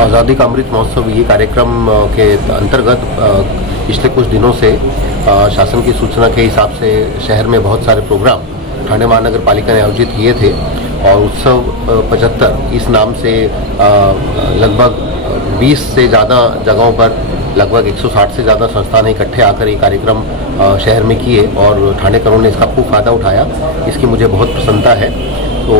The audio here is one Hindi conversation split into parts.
आज़ादी का अमृत महोत्सव ये कार्यक्रम के अंतर्गत पिछले कुछ दिनों से शासन की सूचना के हिसाब से शहर में बहुत सारे प्रोग्राम ठाणे महानगर पालिका ने आयोजित किए थे और उत्सव 75 इस नाम से लगभग 20 से ज़्यादा जगहों पर लगभग 160 से ज़्यादा संस्थान इकट्ठे आकर ये कार्यक्रम शहर में किए और ठाणेकरों ने इसका खूब फायदा उठाया। इसकी मुझे बहुत प्रसन्नता है। तो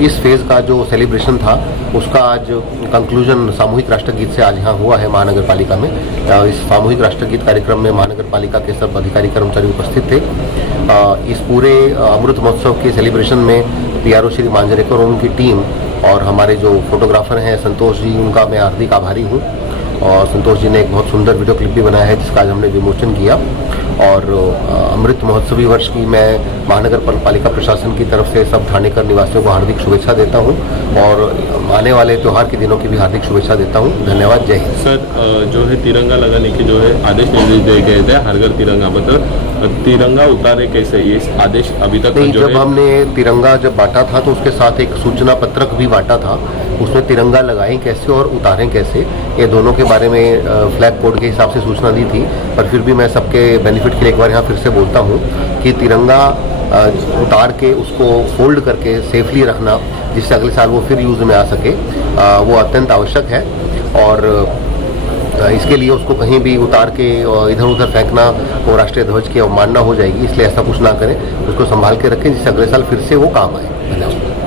इस फेज़ का जो सेलिब्रेशन था उसका आज कंक्लूजन सामूहिक राष्ट्रगीत से आज यहाँ हुआ है महानगर पालिका में। इस सामूहिक राष्ट्रगीत कार्यक्रम में महानगर पालिका के सब अधिकारी कर्मचारी उपस्थित थे। इस पूरे अमृत महोत्सव के सेलिब्रेशन में PRO श्री मांजरेकर और उनकी टीम और हमारे जो फोटोग्राफर हैं संतोष जी, उनका मैं हार्दिक आभारी हूँ। और संतोष जी ने एक बहुत सुंदर वीडियो क्लिप भी बनाया है जिसका आज हमने विमोचन किया। और अमृत महोत्सवी वर्ष की मैं महानगर पालिका प्रशासन की तरफ से सब ठाणेकर निवासियों को हार्दिक शुभेच्छा देता हूं और आने वाले त्यौहार के दिनों की भी हार्दिक शुभेच्छा देता हूं। धन्यवाद। जय हिंद। सर, जो है तिरंगा लगाने के जो है आदेश निर्देश दिए गए थे हर घर तिरंगा, मतलब तिरंगा उतारे कैसे, ये आदेश अभी तक नहीं। जब हमने तिरंगा बांटा था तो उसके साथ एक सूचना पत्रक भी बांटा था, उसमें तिरंगा लगाएं कैसे और उतारें कैसे, ये दोनों के बारे में फ्लैग कोड के हिसाब से सूचना दी थी। पर फिर भी मैं सबके बेनिफिट के लिए एक बार यहाँ फिर से बोलता हूँ कि तिरंगा उतार के उसको फोल्ड करके सेफली रखना जिससे अगले साल वो फिर यूज़ में आ सके, वो अत्यंत आवश्यक है। और इसके लिए उसको कहीं भी उतार के इधर उधर फेंकना वो राष्ट्रीय ध्वज की अवमानना हो जाएगी, इसलिए ऐसा कुछ ना करें, उसको संभाल के रखें जिससे अगले साल फिर से वो काम आए। धन्यवाद।